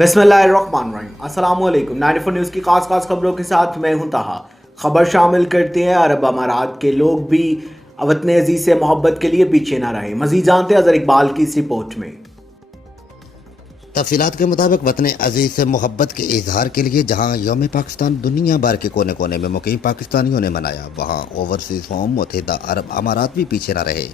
बिस्मिल्लाहिर्रहमानिर्रहीम। अस्सलाम वालेकुम। 94 न्यूज़ की खास खबरों के साथ मैं हूं ताहा। खबर शामिल करते हैं अरब अमारात के लोग भी वतन अजीज से मोहब्बत के लिए पीछे ना रहे। मजीद जानते हैं अजहर इकबाल की इस रिपोर्ट में। तफसीलात के मुताबिक वतन अजीज से मोहब्बत के इजहार के लिए जहां यौम पाकिस्तान दुनिया भर के कोने कोने में मुकीम पाकिस्तानियों ने मनाया, वहां ओवरसीज़ कौम मुत्तहिदा अरब अमारात भी पीछे न रहे।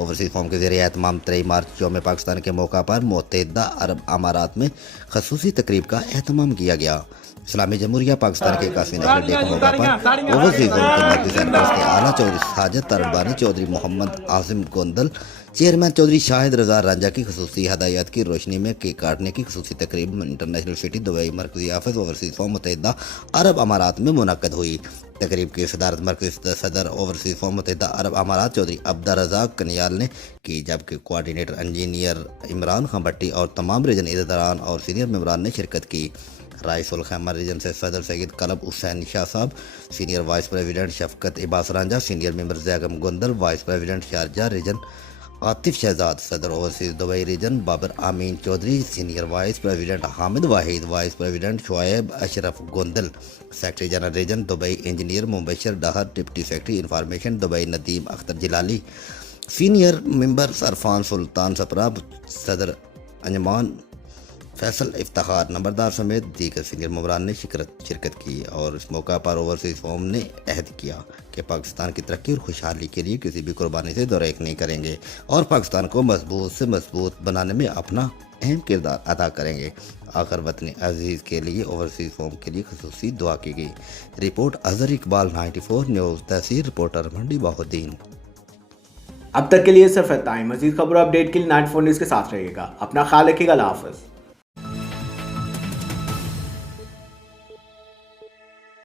ओवरसीज़ कौम के ज़रिए एहतमाम 23 मार्च यौम पाकिस्तान के मौका पर मुत्तहिदा अरब अमारात में खसूसी तकरीब का एहतमाम किया गया। इस्लामी जमहूरिया पाकिस्तान के 81वें नेशनल डे के मौका पर ओवरसीज़ कौम के मर्कज़ी सरपरस्त के आला चौधरी साजिद तरबानी, चौधरी मोहम्मद आसिम गोंदल, चेयरमैन चौधरी शाहिद रजा रांझा की खसूसी हदायत की रोशनी में केक काटने की खसूसी तकरीब इंटरनेशनल सिटी दुबई मरकजी ऑफिस ओवरसीज़ कौम मुत्तहिदा अरब अमारात में मुनक्कद हुई। तकरीब की सदारत मरकजी सदर ओवरसीज़ कौम मुत्तहिदा अरब अमारात चौधरी अब्दा रज़ाक कनियाल ने की, जबकि कोऑर्डिनेटर इंजीनियर इमरान खान भट्टी और तमाम रीजन इदारान और सीनियर मेंबरान ने शिरकत की। राइस उल खैमर रीजन से सदर सैयद कलब हुसैन शाह साहब, senior vice president Shafqat Abbas Ranjha, senior member Zaigham Gondal, vice president Sharjah region Atif Shahzad, सदर overseas Dubai region Babar Amin Chaudhry, senior vice president Hamid Wahid, vice president Shoaib Ashraf Gondal, secretary general region Dubai engineer Mubashar Dahar, deputy secretary information Dubai Nadeem Akhtar Jilani, senior member Sarfan Sultan Sapra, सदर अंजमान फैसल इफ्तार नंबरदार समेत दीगर सीनियर मेंबरान ने शिरकत की। और इस मौका पर ओवरसीज़ कौम ने अहद किया कि पाकिस्तान की तरक्की और खुशहाली के लिए किसी भी कुर्बानी से दरेक नहीं करेंगे और पाकिस्तान को मजबूत से मजबूत बनाने में अपना अहम किरदार अदा करेंगे। आखिर वतन अजीज़ के लिए ओवरसीज़ कौम के लिए खसूसी दुआ की गई। रिपोर्ट अजहर इकबाल, 94 न्यूज़, तहसीर रिपोर्टर मंडी बाहुद्दीन। अब तक के लिए सिर्फ इतना ही। मजीद खबरों अपडेट के लिए 94 न्यूज़ के साथ रहिएगा। अपना ख्याल रखिएगा। अल्लाह हाफ़िज़।